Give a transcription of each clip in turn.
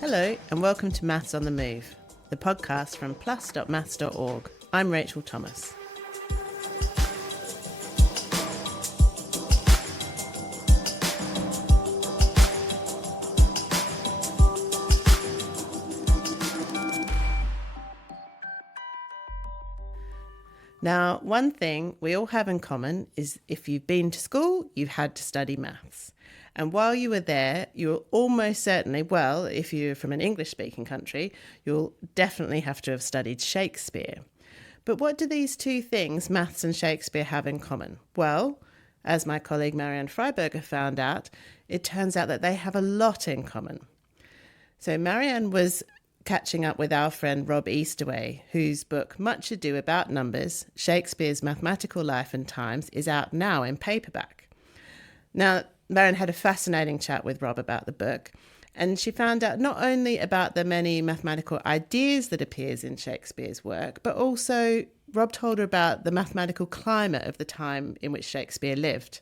Hello and welcome to Maths on the Move, the podcast from plus.maths.org. I'm Rachel Thomas. Now, one thing we all have in common is if you've been to school, you've had to study maths. And while you were there, you'll almost certainly, well, if you're from an English-speaking country, you'll definitely have to have studied Shakespeare. But what do these two things, maths and Shakespeare, have in common? Well, as my colleague Marianne Freiberger found out, it turns out that they have a lot in common. So Marianne was catching up with our friend Rob Eastaway, whose book Much Ado About Numbers, Shakespeare's Mathematical Life and Times, is out now in paperback. Now, Marianne had a fascinating chat with Rob about the book, and she found out not only about the many mathematical ideas that appears in Shakespeare's work, but also Rob told her about the mathematical climate of the time in which Shakespeare lived.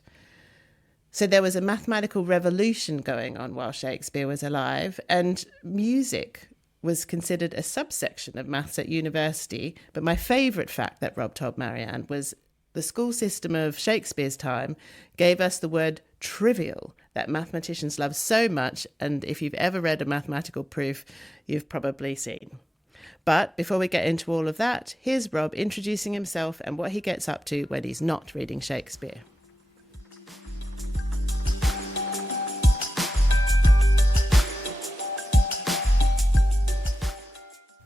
So there was a mathematical revolution going on while Shakespeare was alive, and music was considered a subsection of maths at university. But my favourite fact that Rob told Marianne was the school system of Shakespeare's time gave us the word trivial that mathematicians love so much, and if you've ever read a mathematical proof, you've probably seen. But before we get into all of that, here's Rob introducing himself and what he gets up to when he's not reading Shakespeare.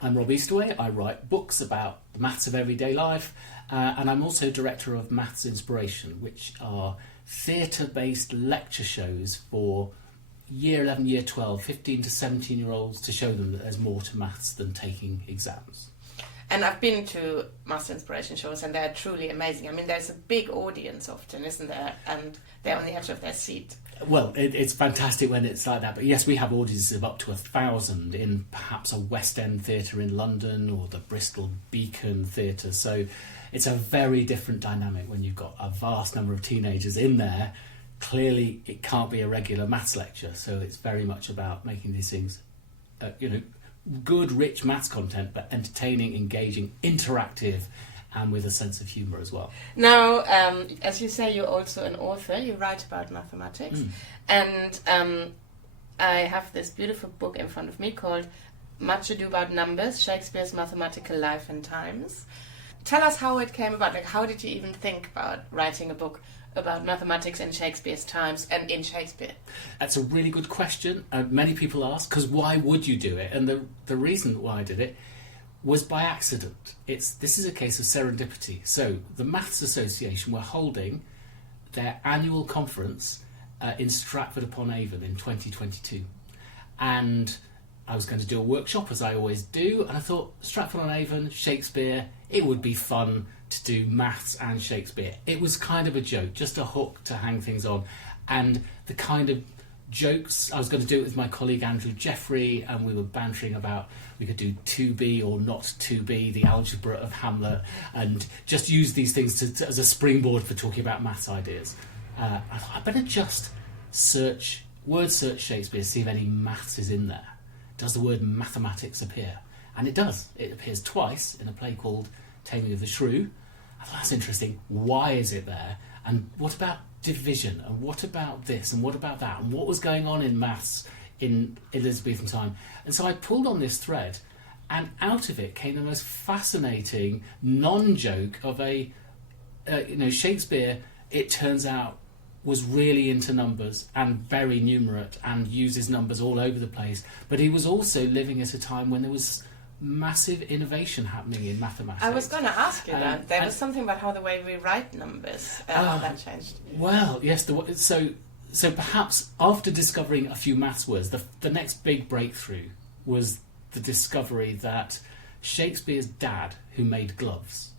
I'm Rob Eastaway. I write books about the maths of everyday life, and I'm also director of Maths Inspiration, which are theatre-based lecture shows for year 11, year 12, 15 to 17-year-olds to show them that there's more to maths than taking exams. And I've been to Maths Inspiration shows and they're truly amazing. I mean, there's a big audience often, isn't there? And they're on the edge of their seat. Well, it's fantastic when it's like that. But yes, we have audiences of up to 1,000 in perhaps a West End theatre in London or the Bristol Beacon Theatre. So it's a very different dynamic when you've got a vast number of teenagers in there. Clearly, it can't be a regular maths lecture. So it's very much about making these things, good, rich maths content, but entertaining, engaging, interactive, and with a sense of humour as well. Now, as you say, you're also an author. You write about mathematics. And I have this beautiful book in front of me called Much Ado About Numbers, Shakespeare's Mathematical Life and Times. Tell us how it came about. Like, how did you even think about writing a book about mathematics in Shakespeare's times and in Shakespeare? That's a really good question. Many people ask, because why would you do it? And the reason why I did it was by accident. This is a case of serendipity. So the Maths Association were holding their annual conference in Stratford-upon-Avon in 2022. And I was going to do a workshop, as I always do, and I thought, Stratford-on-Avon, Shakespeare, it would be fun to do maths and Shakespeare. It was kind of a joke, just a hook to hang things on. And the kind of jokes, I was going to do it with my colleague Andrew Jeffrey, and we were bantering about we could do 2B or not 2B, the algebra of Hamlet, and just use these things as a springboard for talking about maths ideas. I thought, I better just word search Shakespeare, see if any maths is in there. Does the word mathematics appear? And it does. It appears twice in a play called Taming of the Shrew. I thought, that's interesting. Why is it there? And what about division? And what about this? And what about that? And what was going on in maths in Elizabethan time? And so I pulled on this thread, and out of it came the most fascinating non-joke of Shakespeare, it turns out, was really into numbers and very numerate and uses numbers all over the place. But he was also living at a time when there was massive innovation happening in mathematics. I was going to ask you that. There was something about how the way we write numbers, how that changed. Well, yes. So perhaps after discovering a few maths words, the next big breakthrough was the discovery that Shakespeare's dad, who made gloves,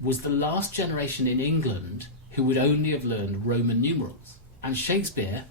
was the last generation in England who would only have learned Roman numerals. And Shakespeare,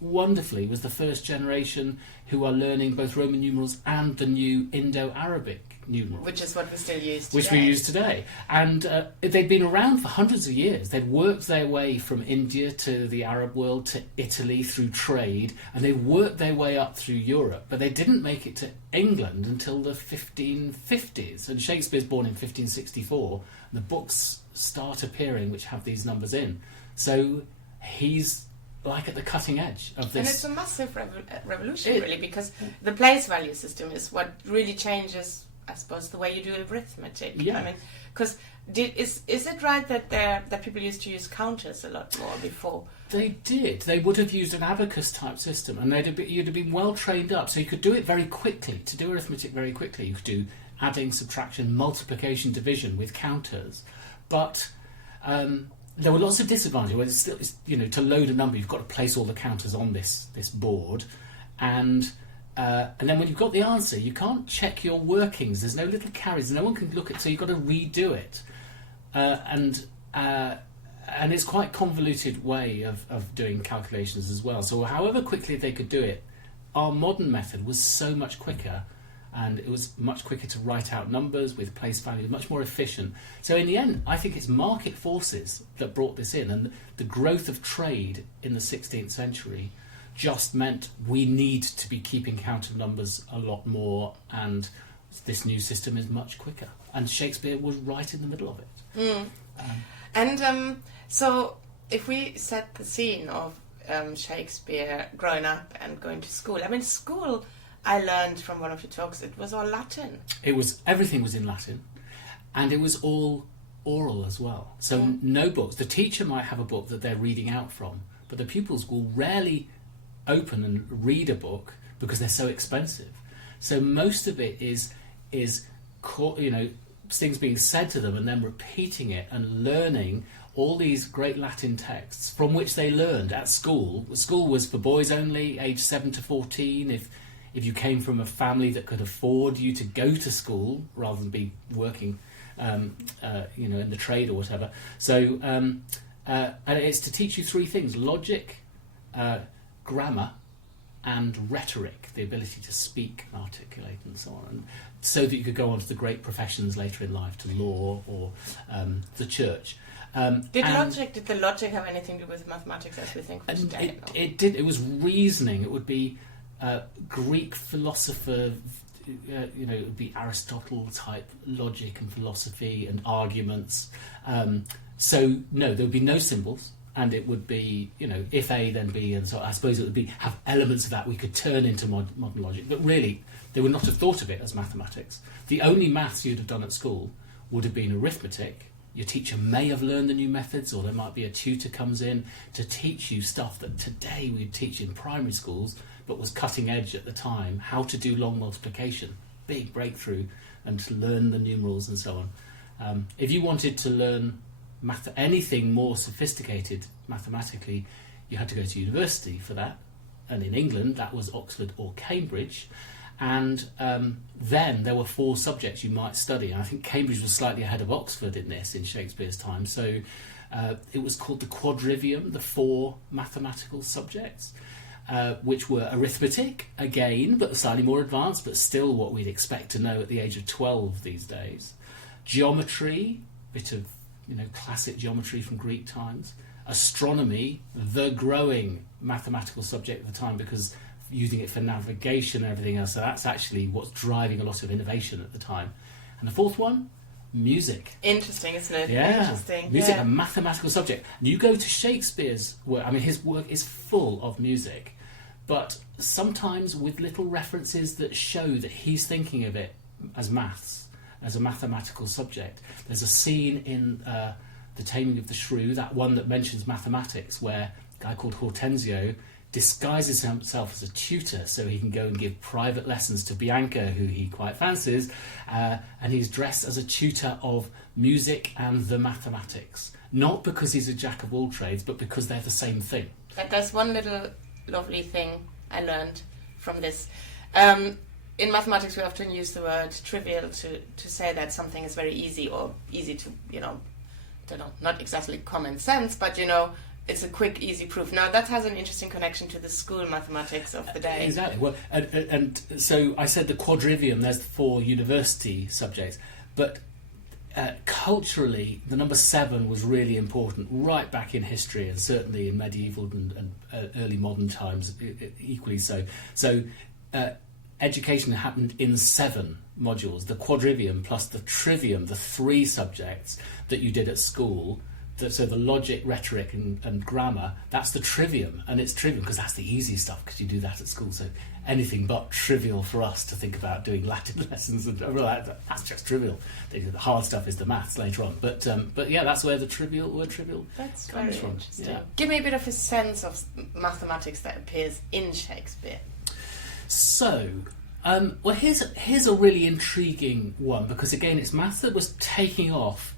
wonderfully, was the first generation who are learning both Roman numerals and the new Indo-Arabic numerals. Which is what we still use today. Which we use today. And they'd been around for hundreds of years. They'd worked their way from India to the Arab world to Italy through trade, and they worked their way up through Europe. But they didn't make it to England until the 1550s. And Shakespeare's born in 1564, and the books start appearing which have these numbers in. So he's like at the cutting edge of this. And it's a massive revolution, really, because the place value system is what really changes, I suppose, the way you do arithmetic. Yeah. I mean, because is it right that people used to use counters a lot more before? They did. They would have used an abacus type system, and you'd have been well trained up, so you could do it very quickly. To do arithmetic very quickly, you could do adding, subtraction, multiplication, division with counters, but there were lots of disadvantages. To load a number, you've got to place all the counters on this board, and then when you've got the answer, you can't check your workings. There's no little carries. No one can look at. So you've got to redo it, and it's quite a convoluted way of doing calculations as well. So however quickly they could do it, our modern method was so much quicker. And it was much quicker to write out numbers with place values, much more efficient. So in the end, I think it's market forces that brought this in, and the growth of trade in the 16th century just meant we need to be keeping count of numbers a lot more, and this new system is much quicker. And Shakespeare was right in the middle of it. So if we set the scene of Shakespeare growing up and going to school, I mean, school... I learned from one of your talks it was all Latin. Everything was in Latin, and it was all oral as well. So no books. The teacher might have a book that they're reading out from, but the pupils will rarely open and read a book because they're so expensive. So most of it is things being said to them and then repeating it and learning all these great Latin texts from which they learned at school. School was for boys only, aged 7 to 14. If you came from a family that could afford you to go to school rather than be working, in the trade or whatever. So, and it's to teach you three things: logic, grammar, and rhetoric, the ability to speak, articulate, and so on, and so that you could go on to the great professions later in life, to law or the church. Did the logic have anything to do with mathematics as we think of today? It did. It was reasoning. It would be Greek philosopher, it would be Aristotle type logic and philosophy and arguments. So no, there would be no symbols, and it would be if A then B, and so I suppose it would have elements of that we could turn into modern logic. But really, they would not have thought of it as mathematics. The only maths you'd have done at school would have been arithmetic. Your teacher may have learned the new methods, or there might be a tutor comes in to teach you stuff that today we'd teach in primary schools, but was cutting edge at the time, how to do long multiplication, big breakthrough, and to learn the numerals and so on. If you wanted to learn anything more sophisticated mathematically, you had to go to university for that, and in England that was Oxford or Cambridge, and then there were 4 subjects you might study, and I think Cambridge was slightly ahead of Oxford in this in Shakespeare's time, so it was called the quadrivium, the 4 mathematical subjects. Which were arithmetic, again, but slightly more advanced, but still what we'd expect to know at the age of 12 these days. Geometry, bit of classic geometry from Greek times. Astronomy, the growing mathematical subject at the time, because using it for navigation and everything else, so that's actually what's driving a lot of innovation at the time. And the 4th one, music. Interesting, isn't it? Yeah, interesting. Music, a mathematical subject. And you go to Shakespeare's work, I mean, his work is full of music, but sometimes with little references that show that he's thinking of it as maths, as a mathematical subject. There's a scene in The Taming of the Shrew, that one that mentions mathematics, where a guy called Hortensio disguises himself as a tutor so he can go and give private lessons to Bianca, who he quite fancies, and he's dressed as a tutor of music and the mathematics. Not because he's a jack of all trades, but because they're the same thing. There's one little lovely thing I learned from this. In mathematics, we often use the word trivial to say that something is very easy, or easy to, not exactly common sense, but it's a quick, easy proof. Now, that has an interesting connection to the school mathematics of the day. Exactly. Well, and so I said the quadrivium, there's the 4 university subjects, but culturally, the number 7 was really important right back in history, and certainly in medieval and early modern times, equally so. So education happened in 7 modules, the quadrivium plus the trivium, the 3 subjects that you did at school. So the logic, rhetoric and grammar, that's the trivium, and it's trivial because that's the easy stuff because you do that at school. So anything but trivial for us to think about doing Latin lessons, and that's just trivial. The hard stuff is the maths later on. But yeah, that's where the word trivial That's comes very from. interesting. Yeah. Give me a bit of a sense of mathematics that appears in Shakespeare. So, well, here's a really intriguing one, because again, it's maths that was taking off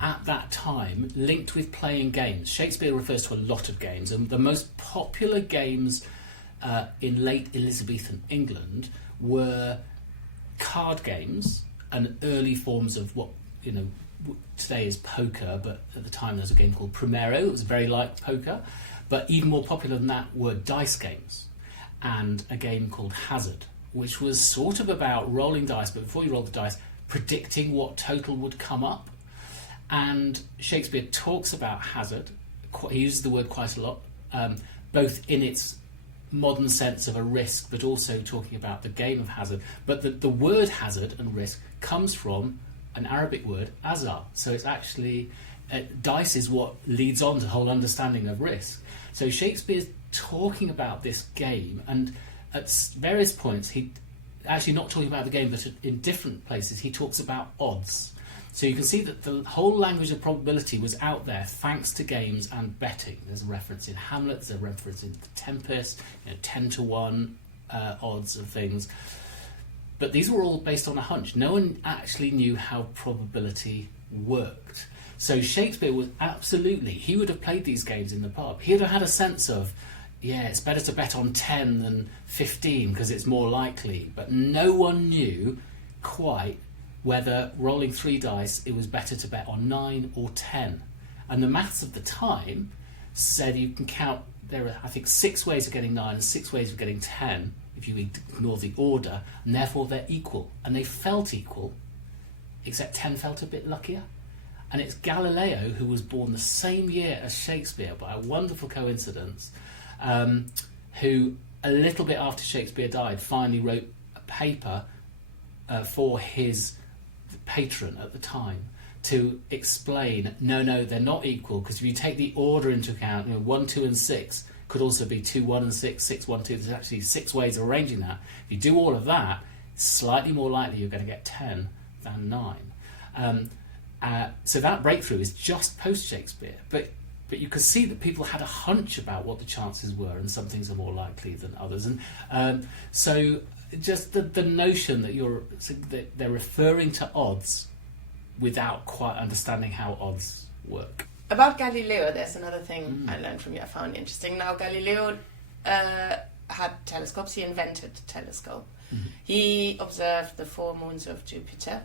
at that time, linked with playing games. Shakespeare refers to a lot of games, and the most popular games in late Elizabethan England were card games and early forms of what today is poker, but at the time there was a game called Primero. It was very like poker, but even more popular than that were dice games, and a game called Hazard, which was sort of about rolling dice, but before you roll the dice, predicting what total would come up. And Shakespeare talks about hazard. He uses the word quite a lot, both in its modern sense of a risk, but also talking about the game of hazard. But the word hazard and risk comes from an Arabic word, azar. So it's actually, dice is what leads on to the whole understanding of risk. So Shakespeare's talking about this game, and at various points, he actually not talking about the game, but in different places, he talks about odds. So you can see that the whole language of probability was out there thanks to games and betting. There's a reference in Hamlet, there's a reference in The Tempest, 10 to 1 odds of things. But these were all based on a hunch. No one actually knew how probability worked. So Shakespeare was he would have played these games in the pub. He would have had a sense of, yeah, it's better to bet on 10 than 15 because it's more likely. But no one knew quite whether rolling 3 dice, it was better to bet on 9 or 10. And the maths of the time said you can count, there are, I think, 6 ways of getting 9 and 6 ways of getting 10, if you ignore the order, and therefore they're equal. And they felt equal, except 10 felt a bit luckier. And it's Galileo, who was born the same year as Shakespeare, by a wonderful coincidence, who, a little bit after Shakespeare died, finally wrote a paper for his patron at the time to explain, no, they're not equal, because if you take the order into account, 1, 2 and 6 could also be 2, 1 and 6, 6, 1, 2. There's actually 6 ways of arranging that. If you do all of that, it's slightly more likely you're going to get 10 than 9. So that breakthrough is just post-Shakespeare, but you could see that people had a hunch about what the chances were, and some things are more likely than others. And so just the notion that they're referring to odds without quite understanding how odds work. About Galileo, there's another thing I learned from you I found interesting. Now, Galileo had telescopes. He invented a telescope. Mm-hmm. He observed the 4 moons of Jupiter.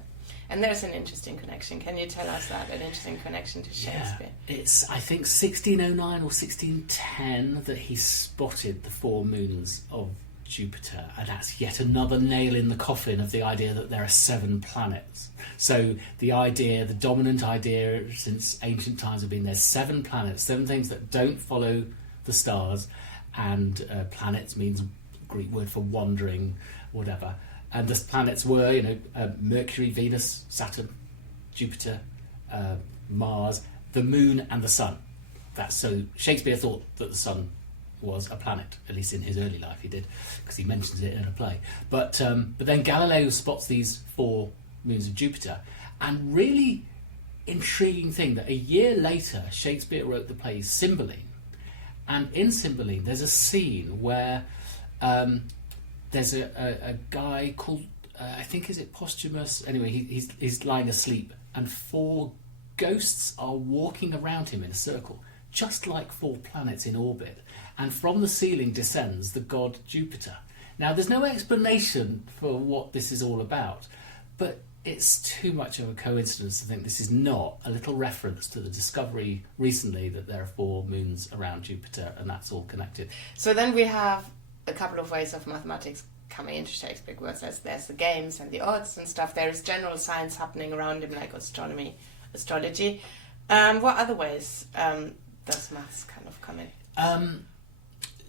And there's an interesting connection. Can you tell us that? An interesting connection to Shakespeare? Yeah, it's, I think, 1609 or 1610 that he spotted the 4 moons of Jupiter, and that's yet another nail in the coffin of the idea that there are 7 planets. So the dominant idea since ancient times have been there's 7 planets, 7 things that don't follow the stars, and planets means Greek word for wandering, whatever. And the planets were, Mercury, Venus, Saturn, Jupiter, Mars, the Moon, and the Sun. So Shakespeare thought that the Sun was a planet, at least in his early life he did, because he mentions it in a play. But then Galileo spots these 4 moons of Jupiter, and really intriguing thing that a year later Shakespeare wrote the play Cymbeline, and in Cymbeline there's a scene where there's a guy called I think, is it Posthumus? Anyway, he's lying asleep, and 4 ghosts are walking around him in a circle, just like 4 planets in orbit. And from the ceiling descends the god Jupiter. Now, there's no explanation for what this is all about, but it's too much of a coincidence to think this is not a little reference to the discovery recently that there are 4 moons around Jupiter, and that's all connected. So then we have a couple of ways of mathematics coming into Shakespeare, because there's the games and the odds and stuff. There is general science happening around him, like astronomy, astrology. What other ways does maths kind of come in?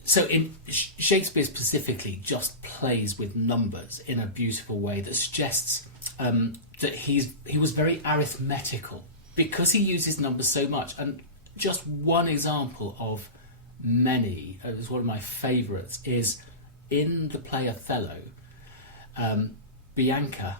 So in Shakespeare specifically just plays with numbers in a beautiful way that suggests that he was very arithmetical, because he uses numbers so much. And just one example of many, it was one of my favourites, is in the play Othello, Bianca,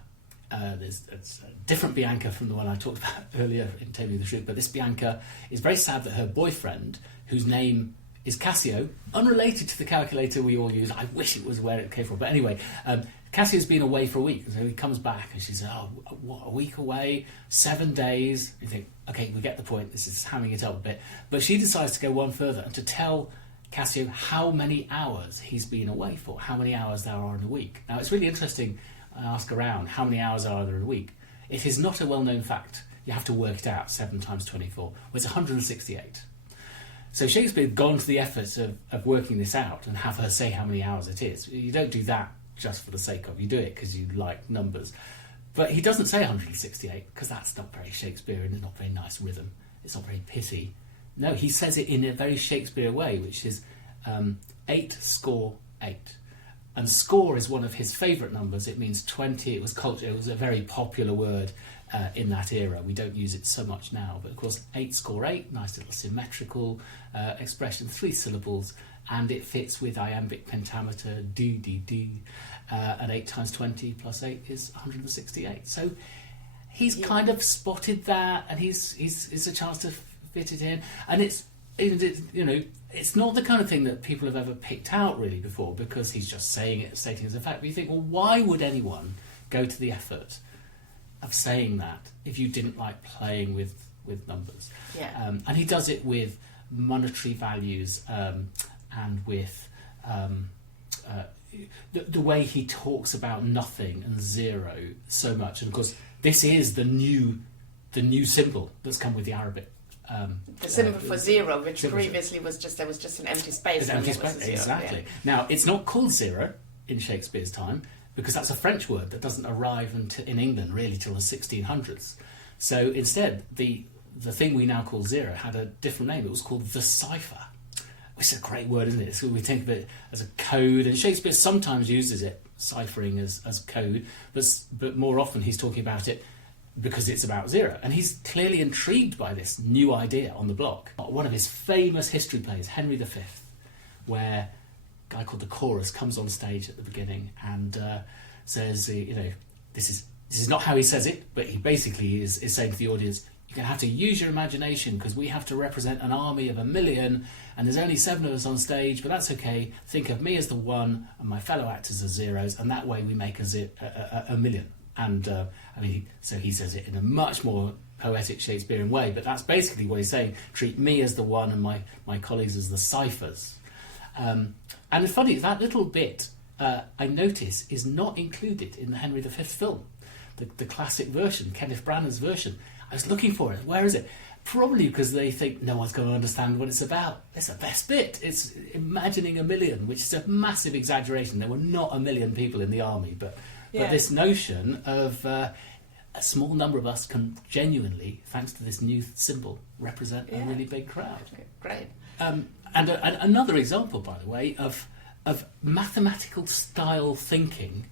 there's a different Bianca from the one I talked about earlier in Taming the Shrew, but this Bianca is very sad that her boyfriend, whose name is Cassio, unrelated to the calculator we all use. I wish it was where it came from. But anyway, Cassio's been away for a week, so he comes back and she says, oh, what, a week away, 7 days. You think, okay, we get the point, this is hamming it up a bit. But she decides to go one further and to tell Cassio how many hours he's been away for, how many hours there are in a week. Now, it's really interesting. I ask around, how many hours are there in a week? It is not a well-known fact. You have to work it out, 7 times 24. Well, it's 168. So Shakespeare had gone to the effort of working this out and have her say how many hours it is. You don't do that just for the sake of, you do it because you like numbers. But he doesn't say 168, because that's not very Shakespearean, it's not very nice rhythm, it's not very pithy. No, he says it in a very Shakespeare way, which is 8 score 8. And score is one of his favourite numbers. It means 20. It was a very popular word in that era. We don't use it so much now. But of course, 8 score 8, nice little symmetrical expression, 3 syllables, and it fits with iambic pentameter, do. And 8 times 20 plus 8 is 168. So he's kind of spotted that, and it's a chance to fit it in. And it's, you know, it's not the kind of thing that people have ever picked out really before, because he's just saying it, stating it as a fact. But you think, well, why would anyone go to the effort of saying that if you didn't like playing with numbers? Yeah. And he does it with monetary values and with the way he talks about nothing and zero so much. And of course, this is the new symbol that's come with the Arabic. The symbol for zero, which previously was just an empty space. Exactly. Yeah. Now, it's not called zero in Shakespeare's time, because that's a French word that doesn't arrive in England really till the 1600s. So instead, the thing we now call zero had a different name. It was called the cipher, which is a great word, isn't it? So we think of it as a code, and Shakespeare sometimes uses it, ciphering as code, but more often he's talking about it because it's about zero. And he's clearly intrigued by this new idea on the block. One of his famous history plays, Henry V, where a guy called the Chorus comes on stage at the beginning and says, you know, this is not how he says it, but he basically is saying to the audience, you're going to have to use your imagination, because we have to represent an army of 1 million, and there's only 7 of us on stage, but that's okay. Think of me as the 1 and my fellow actors as zeros, and that way we make a million. And so he says it in a much more poetic Shakespearean way, but that's basically what he's saying. Treat me as the 1 and my colleagues as the ciphers. And it's funny, that little bit, I notice, is not included in the Henry V film, the classic version, Kenneth Branagh's version. I was looking for it. Where is it? Probably because they think no one's going to understand what it's about. It's the best bit. It's imagining 1 million, which is a massive exaggeration. There were not 1 million people in the army, but this notion of a small number of us can genuinely, thanks to this new symbol, represent a really big crowd. Okay, great. And another example, by the way, of mathematical style thinking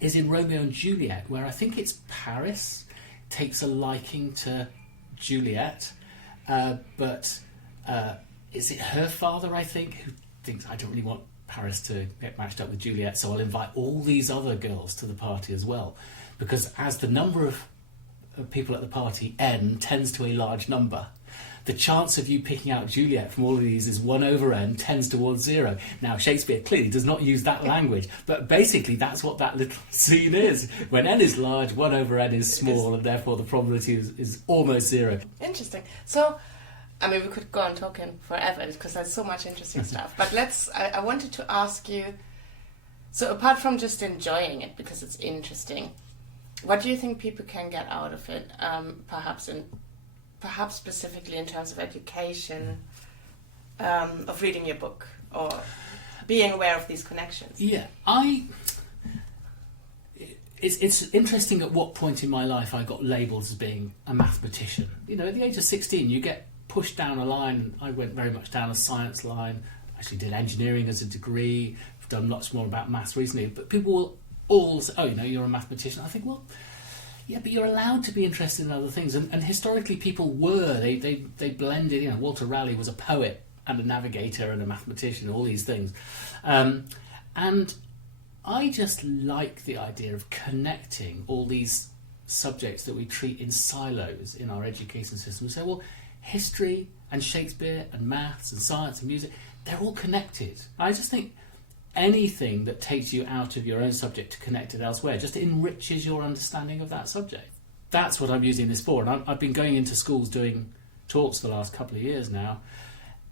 is in Romeo and Juliet, where I think it's Paris takes a liking to Juliet, but is it her father, I think, who thinks, I don't really want Paris to get matched up with Juliet, so I'll invite all these other girls to the party as well, because as the number of people at the party n tends to a large number, the chance of you picking out Juliet from all of these is 1 over n tends towards 0. Now, Shakespeare clearly does not use that language, but basically that's what that little scene is. When n is large, 1 over n is small, and therefore the probability is almost 0. Interesting. So, I mean, we could go on talking forever because there's so much interesting stuff. But I wanted to ask you, so apart from just enjoying it because it's interesting, what do you think people can get out of it? Perhaps specifically in terms of education, of reading your book or being aware of these connections. Yeah, It's interesting at what point in my life I got labelled as being a mathematician. You know, at the age of 16, you get pushed down a line. I went very much down a science line. Actually did engineering as a degree. I've done lots more about maths recently. But people will all say, oh, you know, you're a mathematician. I think, well, yeah, but you're allowed to be interested in other things. And historically people were. They blended, you know, Walter Raleigh was a poet and a navigator and a mathematician, all these things. And I just like the idea of connecting all these subjects that we treat in silos in our education system. We say, well, history and Shakespeare and maths and science and music, they're all connected. I just think anything that takes you out of your own subject to connect it elsewhere just enriches your understanding of that subject. That's what I'm using this for. And I've been going into schools doing talks for the last couple of years now,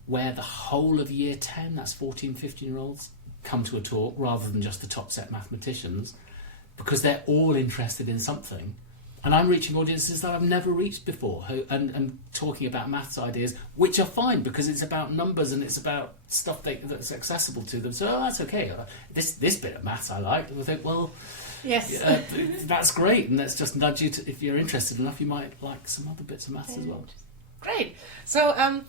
where the whole of year 10, that's 14, 15-year-olds, come to a talk rather than just the top set mathematicians, because they're all interested in something. And I'm reaching audiences that I've never reached before, and talking about maths ideas, which are fine because it's about numbers and it's about stuff that's accessible to them. So that's okay. This bit of maths I like. I think, well, yes, that's great, and let's just nudge you to, if you're interested enough, you might like some other bits of maths as well. Great. So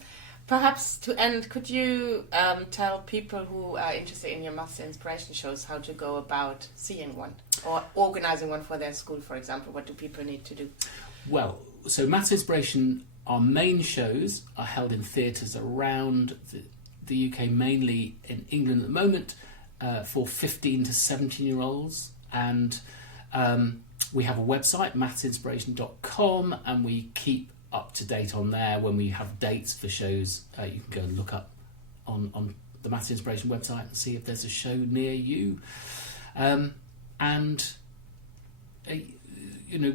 perhaps to end, could you tell people who are interested in your maths inspiration shows how to go about seeing one or organising one for their school, for example? What do people need to do? Well, so Maths Inspiration, our main shows are held in theatres around the UK, mainly in England at the moment, for 15 to 17-year-olds. And we have a website, mathsinspiration.com, and we keep up to date on there. When we have dates for shows, you can go and look up on the Maths Inspiration website and see if there's a show near you. You know,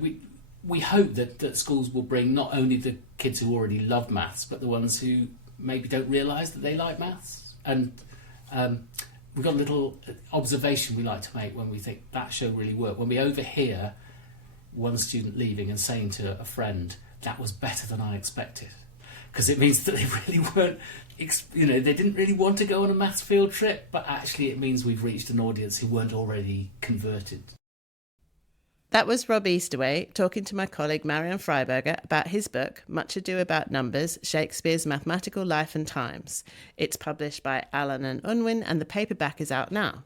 we hope that schools will bring not only the kids who already love maths, but the ones who maybe don't realise that they like maths. And we've got a little observation we like to make when we think that show really worked. When we overhear one student leaving and saying to a friend, that was better than I expected, because it means that they really weren't, you know, they didn't really want to go on a maths field trip, but actually it means we've reached an audience who weren't already converted. That was Rob Eastaway talking to my colleague Marion Freiberger about his book, Much Ado About Numbers, Shakespeare's Mathematical Life and Times. It's published by Allen and Unwin, and the paperback is out now.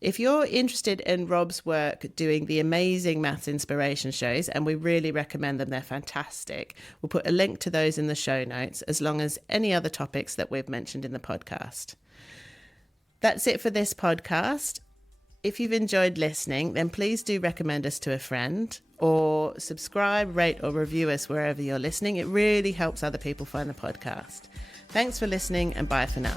If you're interested in Rob's work doing the amazing Maths Inspiration shows, and we really recommend them, they're fantastic, we'll put a link to those in the show notes, as long as any other topics that we've mentioned in the podcast. That's it for this podcast. If you've enjoyed listening, then please do recommend us to a friend, or subscribe, rate or review us wherever you're listening. It really helps other people find the podcast. Thanks for listening, and bye for now.